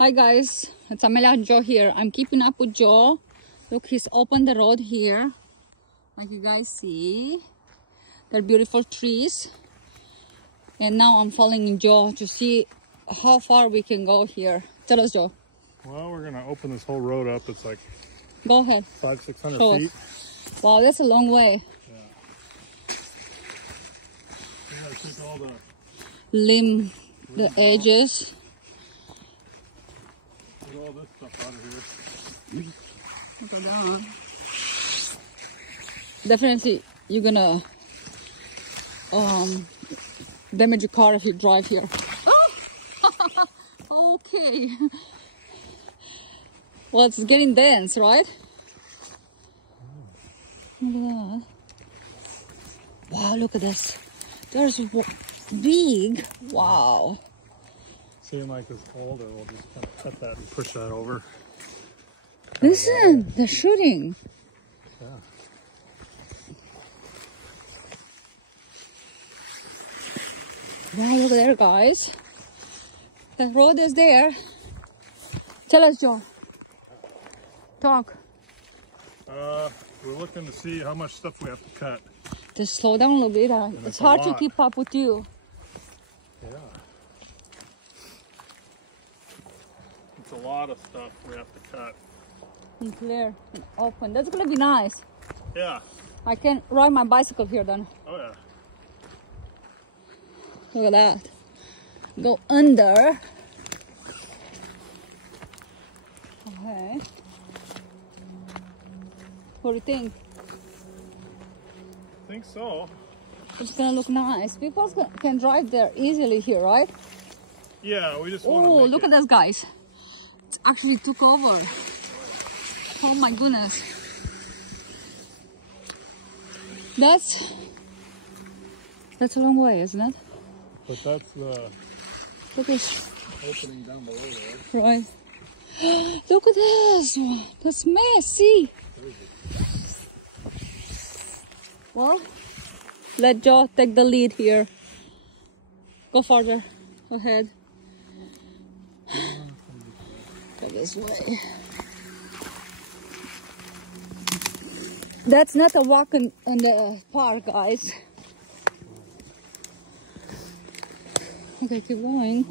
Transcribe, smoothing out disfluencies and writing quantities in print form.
Hi guys, it's Amelia and Joe here. I'm keeping up with Joe. Look, he's opened the road here. Like you guys see, they're beautiful trees. And now I'm following Joe to see how far we can go here. Tell us, Joe. Well, we're gonna open this whole road up. It's like Go ahead. 500-600 Show feet. us. Wow, that's a long way. Yeah. We gotta take all the Limb the edges. get all this stuff out of here. Look at that. Definitely, you're gonna damage your car if you drive here. Oh! Okay. Well, it's getting dense, right? Look at that. Wow, look at this. There's big. Wow. Seeing like this older, we'll just kind of cut that and push that over. Listen, they're shooting. Yeah. Wow, look there, guys. The road is there. Tell us, Joe. Talk. We're looking to see how much stuff we have to cut. Just slow down a little bit. It's it's hard a to lot. keep up with you. Yeah. It's a lot of stuff we have to cut. And clear and open. That's gonna be nice. Yeah. I can ride my bicycle here then. Oh yeah. Look at that. Go under. Okay. What do you think? I think so. It's gonna look nice. People can drive there easily here, right? Yeah, we just want to Oh, make look at this, guys. It actually took over. Oh my goodness. That's a long way, isn't it? But that's the Look at this. opening down below there. Right. Look at this. That's messy. Well, let Joe take the lead here. Go farther. Go ahead. Go this way. That's not a walk in the park, guys. Okay, keep going.